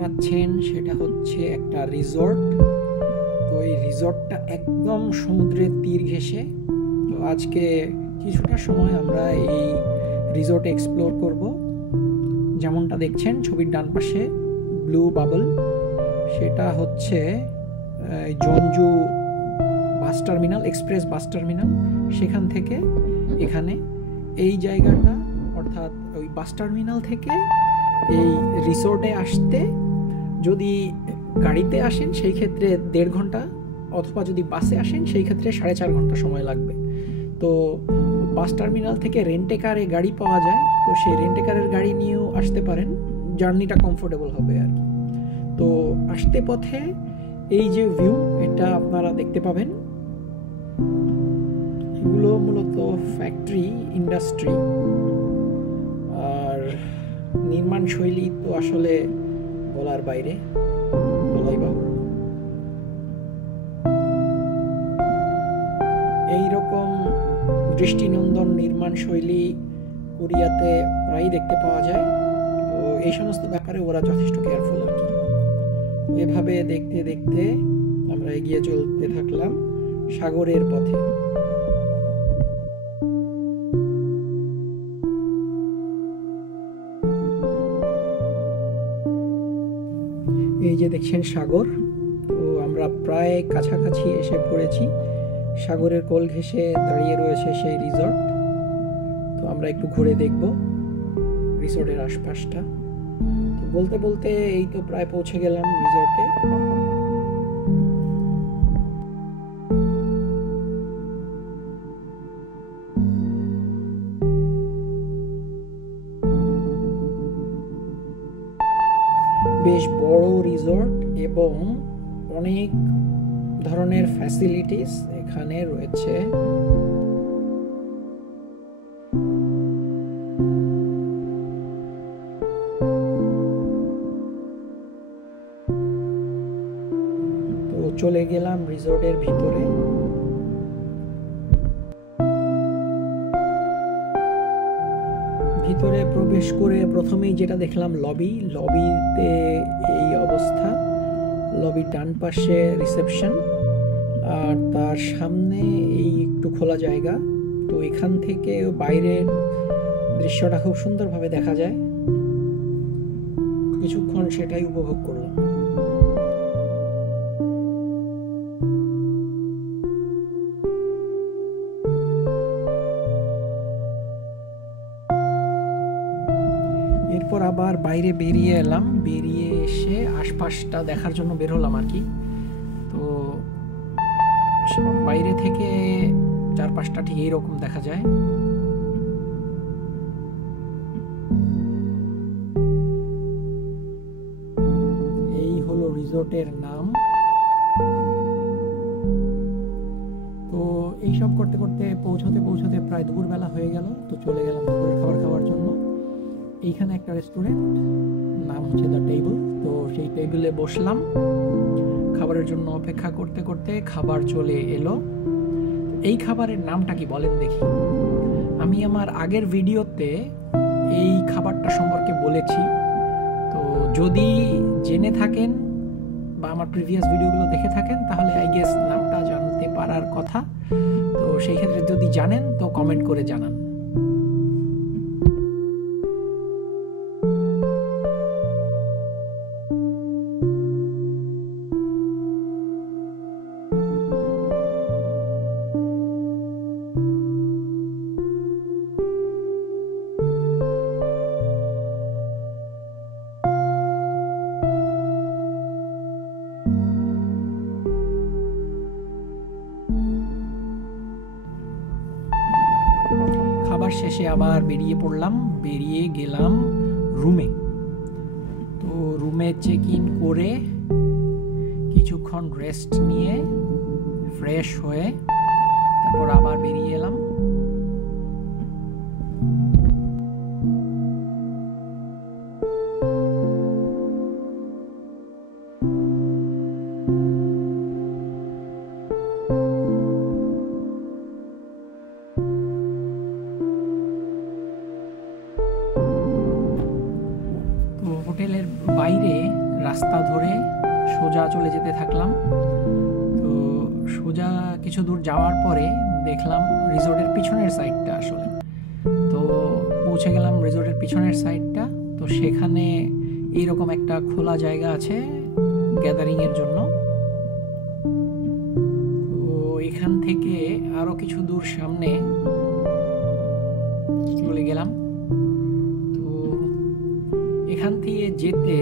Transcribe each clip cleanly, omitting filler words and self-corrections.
পাচ্ছেন সেটা হচ্ছে একটা রিসর্ট। তো এই রিসর্টটা একদম সমুদ্রের তীর ঘেঁষে। তো আজকে কিছুটা সময় আমরা এই রিসর্টে এক্সপ্লোর করব। যেমনটা দেখছেন ছবির ডান পাশে ব্লু বাবল, সেটা হচ্ছে জঞ্জু bus terminal, express bus terminal. সেখান থেকে এখানে এই জায়গাটা, অর্থাৎ ওই বাস টার্মিনাল থেকে এই রিসোর্টে আসতে যদি গাড়িতে আসেন সেই ক্ষেত্রে 1.5 ঘন্টা, অথবা যদি বাসে আসেন সেই ক্ষেত্রে 4.5 ঘন্টা সময় লাগবে। তো বাস টার্মিনাল থেকে রেন্টে কারে গাড়ি পাওয়া যায়, তো সেই রেন্টে কারের গাড়ি নিয়েও আসতে পারেন, জার্নিটা কমফোর্টেবল হবে আর কি। তো আসতে পথে এই যে ভিউ, এটা আপনারা দেখতে পাবেন। এগুলো মূলত ফ্যাক্টরি, ইন্ডাস্ট্রি। আর নির্মাণ শৈলী তো আসলে বলার বাইরে, বলাই বাহুল্য। এইরকম দৃষ্টিনন্দন নির্মাণ শৈলী কোরিয়াতে প্রায়ই দেখতে পাওয়া যায়। তো এই সমস্ত ব্যাপারে ওরা যথেষ্ট কেয়ারফুল আর কি। এভাবে দেখতে দেখতে আমরা এগিয়ে চলতে থাকলাম সাগরের পথে। এই যে দেখছেন সাগর, তো আমরা প্রায় কাছাকাছি এসে পড়েছি। সাগরের কোল ঘেঁষে দাঁড়িয়ে রয়েছে সেই রিসর্ট। তো আমরা একটু ঘুরে দেখব রিসর্টের আশপাশটা। তো বলতে বলতে এই তো প্রায় পৌঁছে গেলাম রিসর্টে। বেশ বড় রিসর্ট এবং অনেক ধরনের ফ্যাসিলিটিস এখানে রয়েছে। তো চলে গেলাম রিসর্টের ভিতরে। ভিতরে প্রবেশ করে প্রথমেই যেটা দেখলাম লবিতে এই অবস্থা। লবির ডান পাশে রিসেপশন, আর তার সামনে এই একটু খোলা জায়গা। তো এখান থেকে বাইরের দৃশ্যটা খুব সুন্দরভাবে দেখা যায়। কিছুক্ষণ সেটাই উপভোগ করলাম। এরপর আবার বাইরে বেরিয়ে এলাম, বেরিয়ে এসে আশপাশটা দেখার জন্য বের হলাম আর কি। তো বাইরে থেকে চারপাশটা ঠিক এইরকম দেখা যায়। এই হলো রিসোর্টের নাম। তো এইসব করতে করতে পৌঁছতে প্রায় দুপুরবেলা হয়ে গেল। তো চলে গেলাম দুপুরের খাবার খাওয়ার জন্য। এইখানে একটা রেস্টুরেন্ট, নাম হচ্ছে দ্য টেবিল। তো সেই টেবিলে বসলাম। খাবারের জন্য অপেক্ষা করতে করতে খাবার চলে এলো। এই খাবারের নামটা কি বলেন দেখি? আমি আমার আগের ভিডিওতে এই খাবারটা সম্পর্কে বলেছি। তো যদি জেনে থাকেন বা আমার প্রিভিয়াস ভিডিওগুলো দেখে থাকেন তাহলে আই গেস নামটা জানতে পারার কথা। তো সেই ক্ষেত্রে যদি জানেন তো কমেন্ট করে জানান। খাবার শেষে আবার বেরিয়ে পড়লাম, বেরিয়ে গেলাম রুমে। তো রুমে চেক ইন করে কিছুক্ষণ রেস্ট নিয়ে ফ্রেশ হয়ে তারপর আবার বেরিয়ে এলাম। হোটেলের বাইরে রাস্তা ধরে সোজা চলে যেতে থাকলাম। তো সোজা কিছু দূর যাওয়ার পরে দেখলাম রিসোর্টের পিছনের সাইডটা আসলে, তো পৌঁছে গেলাম রিসোর্টের পিছনের সাইডটা। তো সেখানে এইরকম একটা খোলা জায়গা আছে গ্যাদারিংয়ের জন্য। তো এখান থেকে আরও কিছু দূর সামনে চলে গেলাম। তো এখান থেকে যেতে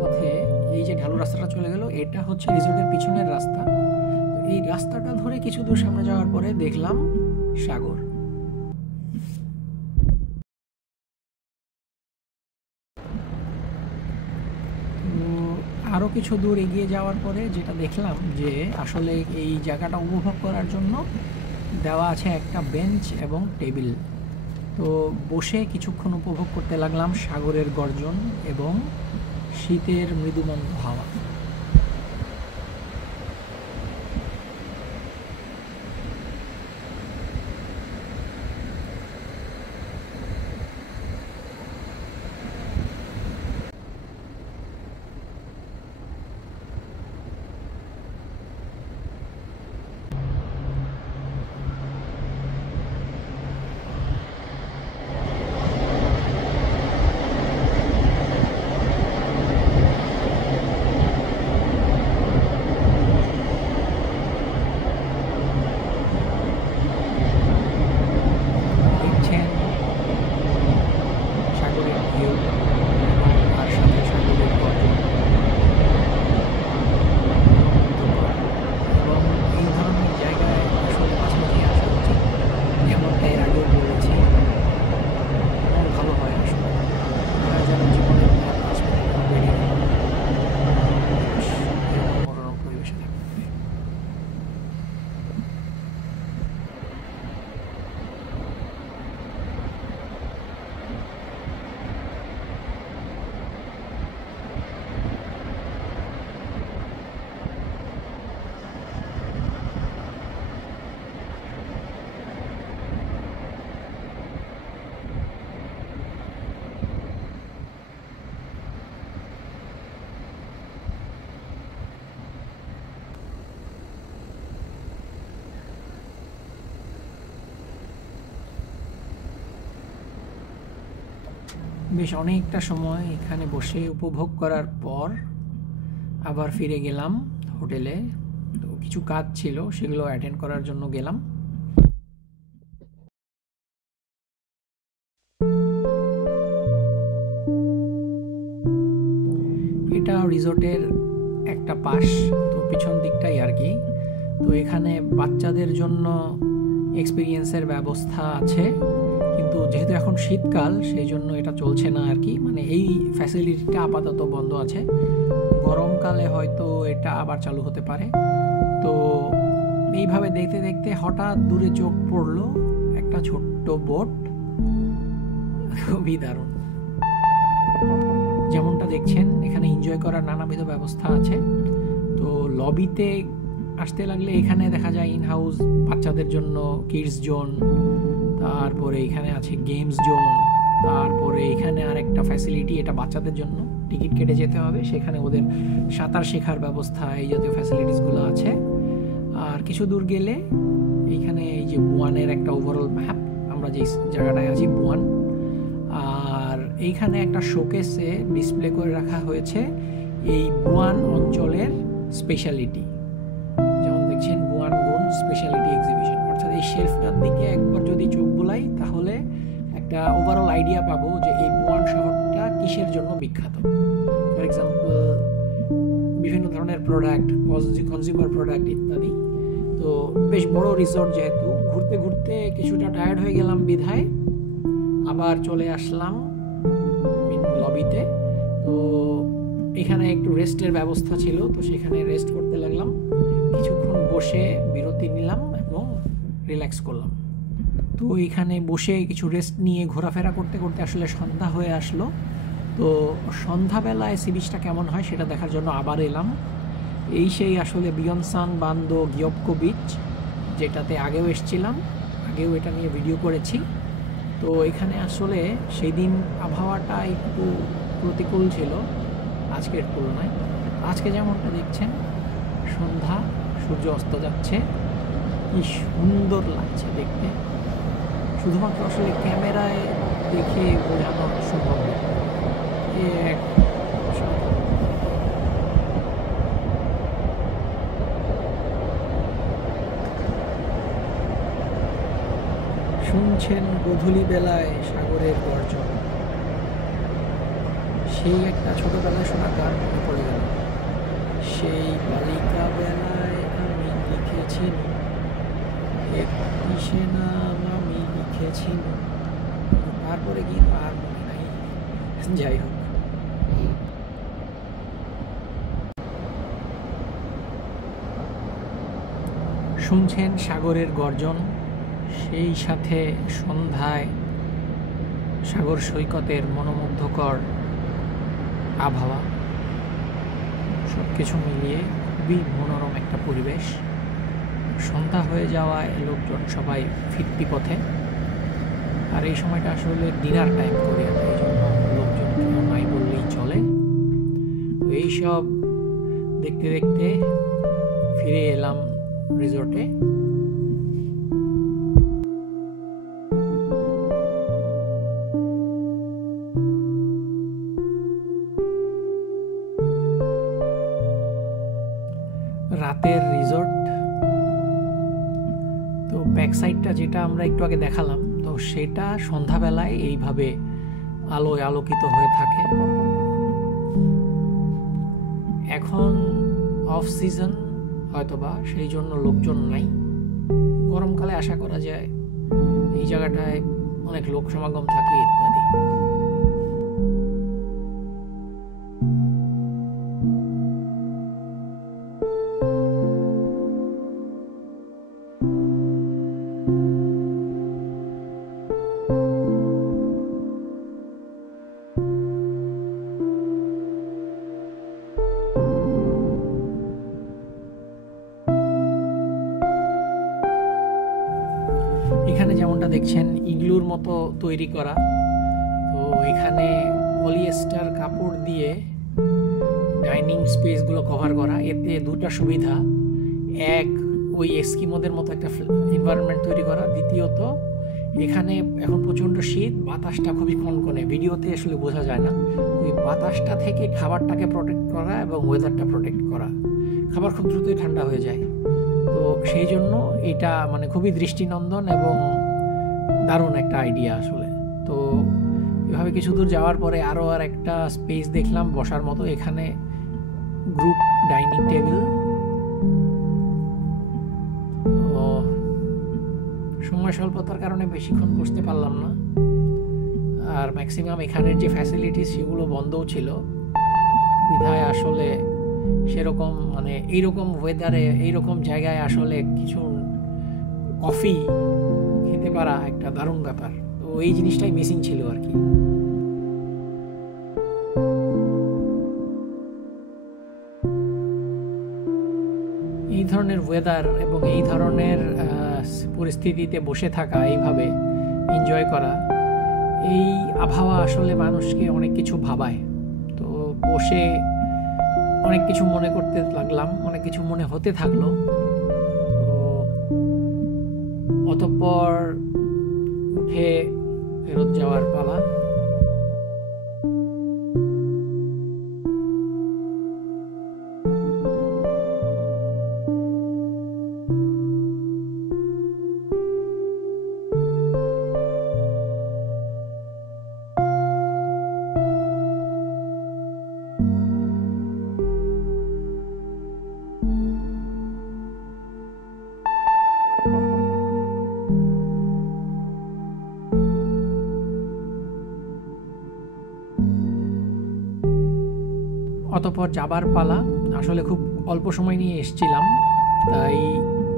পথে এই যে ঢালু রাস্তাটা চলে গেল, এটা হচ্ছে রিসোর্টের পিছনের রাস্তা। এই রাস্তাটা ধরে কিছু দূর সামনে যাওয়ার পরে দেখলাম সাগর। আরও কিছু দূর এগিয়ে যাওয়ার পরে যেটা দেখলাম যে আসলে এই জায়গাটা উপভোগ করার জন্য দেওয়া আছে একটা বেঞ্চ এবং টেবিল। তো বসে কিছুক্ষণ উপভোগ করতে লাগলাম সাগরের গর্জন এবং শীতের মৃদুমন্দ হাওয়া। বেশ অনেকটা সময় এখানে বসে উপভোগ করার পর আবার ফিরে গেলাম হোটেলে। তো কিছু কাজ ছিল সেগুলো অ্যাটেন্ড করার জন্য গেলাম। এটা রিসোর্টের একটা পাশ, তো পিছন দিকটাই আর কি। তো এখানে বাচ্চাদের জন্য এক্সপিরিয়েন্সের ব্যবস্থা আছে, কিন্তু যেহেতু এখন শীতকাল সেই জন্য এটা চলছে না আর কি, মানে এই ফ্যাসিলিটিটা আপাতত বন্ধ আছে। গরমকালে হয়তো এটা আবার চালু হতে পারে। তো এইভাবে দেখতে দেখতে হঠাৎ দূরে চোখ পড়লো একটা ছোট্ট বোট, খুবই দারুণ। যেমনটা দেখছেন এখানে এনজয় করার নানাবিধ ব্যবস্থা আছে। তো লবিতে আসতে লাগলে এখানে দেখা যায় ইন হাউস বাচ্চাদের জন্য কিডস জোন, তারপরে এখানে আছে গেমস জোন, তারপরে এখানে আর একটা ফ্যাসিলিটি, এটা বাচ্চাদের জন্য টিকিট কেটে যেতে হবে, সেখানে ওদের সাঁতার শেখার ব্যবস্থা, এই জাতীয় ফ্যাসিলিটিসগুলো আছে। আর কিছু দূর গেলে এইখানে এই যে বুয়ানের একটা ওভারঅল ম্যাপ, আমরা যে জায়গাটায় আছি বুয়ান, আর এইখানে একটা শোকেসে ডিসপ্লে করে রাখা হয়েছে এই বুয়ান অঞ্চলের স্পেশালিটি। যেমন দেখছেন বুয়ান গুন স্পেশালিটি এক্সিবিশন, অর্থাৎ এই শেলফটার দিকে একবার যদি চোখ বোলাই তাহলে একটা ওভারঅল আইডিয়া পাবো যে এই বুয়ান শহরটা কিসের জন্য বিখ্যাত। ফর এক্সাম্পল বিভিন্ন ধরনের প্রোডাক্ট, কনজিউমার প্রোডাক্ট ইত্যাদি। তো বেশ বড় রিসোর্ট, যেহেতু ঘুরতে ঘুরতে কিছুটা টায়ার্ড হয়ে গেলাম বিধায় আবার চলে আসলাম লবিতে। তো এখানে একটু রেস্টের ব্যবস্থা ছিল, তো সেখানে রেস্ট করতে লাগলাম, কিছুক্ষণ বসে বিরতি নিলাম এবং রিল্যাক্স করলাম। তো এখানে বসে কিছু রেস্ট নিয়ে ঘোরাফেরা করতে করতে আসলে সন্ধ্যা হয়ে আসলো। তো সন্ধ্যাবেলায় সি বিচটা কেমন হয় সেটা দেখার জন্য আবার এলাম। এই সেই আসলে বিয়নসান বান্দো গিয়পকো বিচ, যেটাতে আগেও এসেছিলাম, আগেও এটা নিয়ে ভিডিও করেছি। তো এখানে আসলে সেই দিন আবহাওয়াটা একটু প্রতিকূল ছিল, আজকের তুলনায়। আজকে যেমনটা দেখছেন সন্ধ্যা, সূর্য অস্ত যাচ্ছে, কি সুন্দর লাগছে দেখতে। শুধুমাত্র আসলে ক্যামেরায় দেখে বোঝানো সম্ভব না। শুনছেন গোধূলি বেলায় সাগরের গর্জন। সেই একটা ছোটবেলায় শোনা গান মনে পড়ে গেল। সেই বালিকা বেলায় আমি লিখেছি একটি সে নাম আমি লিখেছি, তারপরে কি আর মনে নাই। যাই হোক, শুনছেন সাগরের গর্জন, সেই সাথে সন্ধ্যায় সাগর সৈকতের মনোমুগ্ধকর আবহাওয়া, সব কিছু মিলিয়ে খুবই মনোরম একটা পরিবেশ। সন্ধ্যা হয়ে যাওয়ায় লোকজন সবাই ফিরতি পথে, আর এই সময়টা আসলে ডিনার টাইম করে, এই জন্য লোকজন কেউ নাই বললেই চলে। তো এইসব দেখতে দেখতে ফিরে এলাম রিসোর্টে। রাতের রিসোর্ট, তো ব্যাক সাইডটা যেটা আমরা একটু আগে দেখালাম, তো সেটা সন্ধ্যাবেলায় এইভাবে আলোয় আলোকিত হয়ে থাকে। এখন অফ সিজন হয়তোবা, সেই জন্য লোকজন নাই। গরমকালে আশা করা যায় এই জায়গাটায় অনেক লোক সমাগম থাকে ইত্যাদি। এখানে যেমনটা দেখছেন ইগলুর মতো তৈরি করা, তো এখানে পলিয়েস্টার কাপড় দিয়ে ডাইনিং স্পেসগুলো কভার করা। এতে দুটা সুবিধা, এক ওই এস্কিমোদের মতো একটা এনভায়রনমেন্ট তৈরি করা, দ্বিতীয়ত এখানে এখন প্রচণ্ড শীত, বাতাসটা খুবই কনকনে, ভিডিওতে আসলে বোঝা যায় না। ওই বাতাসটা থেকে খাবারটাকে প্রোটেক্ট করা এবং ওয়েদারটা প্রোটেক্ট করা, খাবার খুব দ্রুতই ঠান্ডা হয়ে যায়। তো সেই জন্য এটা মানে খুবই দৃষ্টিনন্দন এবং দারুণ একটা আইডিয়া আসলে। তো এভাবে কিছু দূর যাওয়ার পরে আরও একটা স্পেস দেখলাম বসার মতো, এখানে গ্রুপ ডাইনিং টেবিল। সময় স্বল্পতার কারণে বেশিক্ষণ বসতে পারলাম না, আর ম্যাক্সিমাম এখানের যে ফ্যাসিলিটিস সেগুলো বন্ধও ছিল, বিধায় আসলে সেরকম মানে এইরকম ওয়েদারে এইরকম জায়গায় আসলে কিছু কফি খেতে পারা একটা দারুণ ব্যাপার। তো এই জিনিসটাই মিসিং ছিল আর কি। এই ধরনের ওয়েদার এবং এই ধরনের পরিস্থিতিতে বসে থাকা, এইভাবে এনজয় করা, এই আবহাওয়া আসলে মানুষকে অনেক কিছু ভাবায়। তো বসে অনেক কিছু মনে করতে লাগলাম, অনেক কিছু মনে হতে থাকলো। তো অতঃপর উঠে ফেরত যাওয়ার পালা। অতঃপর যাবার পালা। আসলে খুব অল্প সময় নিয়ে এসেছিলাম, তাই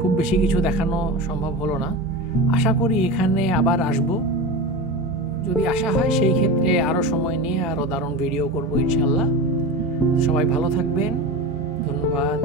খুব বেশি কিছু দেখানো সম্ভব হলো না। আশা করি এখানে আবার আসব, যদি আসা হয় সেই ক্ষেত্রে আরও সময় নিয়ে আরও দারুণ ভিডিও করব ইনশাল্লাহ। সবাই ভালো থাকবেন, ধন্যবাদ।